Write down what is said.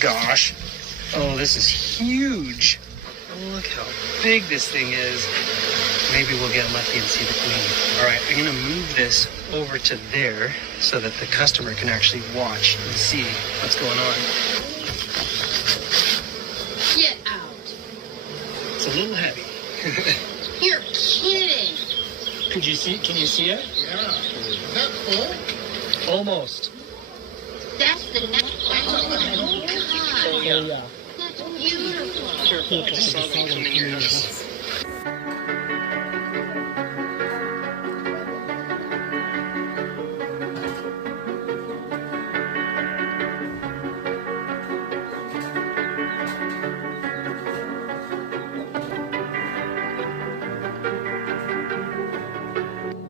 gosh. Oh, this is huge. Look how big this thing is. Maybe we'll get lucky and see the queen. All right, I'm gonna move this over to there so that the customer can actually watch and see what's going on. Get out. It's a little heavy. You're kidding. Can you see it? Yeah. Is that full? Almost. That's the next. Oh, God. Oh, yeah. That's beautiful. I just saw them come in your house.